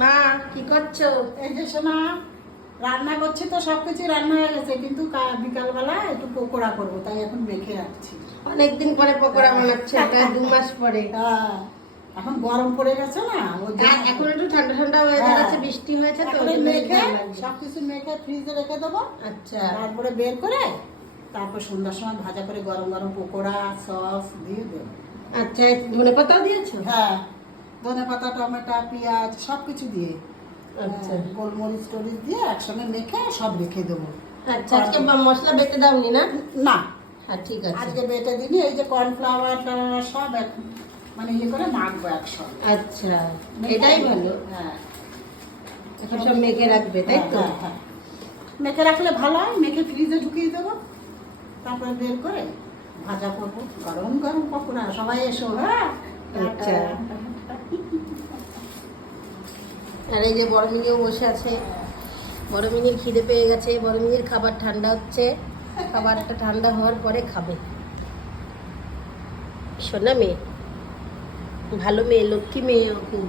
মা কি করছো? এই যে সোনা, রান্না করছি তো সবকিছু রান্না হয়ে গেছে, কিন্তু বিকালবেলা একটু পকোড়া করবো, তাই এখন মেখে রাখছি। অনেকদিন পরে পকোড়া বানাচ্ছে, প্রায় 2 মাস পরে। হ্যাঁ, এখন গরম পড়ে গেছে না, ওর জন্য এখন একটু ঠান্ডা ঠান্ডা ওয়েদার আছে, বৃষ্টি হয়েছে তো এখন ওই জন্য মেখে ভালো লাগবে। সবকিছু মেখে ফ্রিজে রেখে দেবো। আচ্ছা তারপরে বের করে তারপর সন্ধ্যার সময় ভাজা করে গরম গরম পকোড়া সস দিয়ে দেবো। আচ্ছা, ধনেপাতাও দিয়েছো? হ্যাঁ, ধনেপাতা, টমেটো, পেঁয়াজ সবকিছু দিয়ে, আচ্ছা গোলমরিচ টরিচ দিয়ে একসঙ্গে মেখে সব রেখে দেবো। আচ্ছা, আজকে মশলা বেটে দাওনি না? না, হ্যাঁ ঠিক আছে। আজকে বেটে দিনি, এই যে কর্নফ্লাওয়ার সব এখন মানে ইয়ে করে মাখবো একসঙ্গে। আচ্ছা, এটাই ভালো। হ্যাঁ, এখন সব মেখে রাখবে তাই তো? হ্যাঁ, হ্যাঁ। মেখে রাখলে ভালো হয়, মেখে ফ্রিজে ঢুকিয়ে দেবো, তারপরে বের করে ভাজা করবো। গরম গরম পকোড়া, সবাই এসো। হ্যাঁ, আচ্ছা। আর এই যে বড় মিনিও বসে আছে, বড় মিনির খিদে পেয়ে গেছে, বড় মিনির খাবার ঠান্ডা হচ্ছে, খাবারটা ঠান্ডা হওয়ার পরে খাবে। শোনা মেয়ে, ভালো মেয়ে, লক্ষ্মী মেয়ে ও খুব।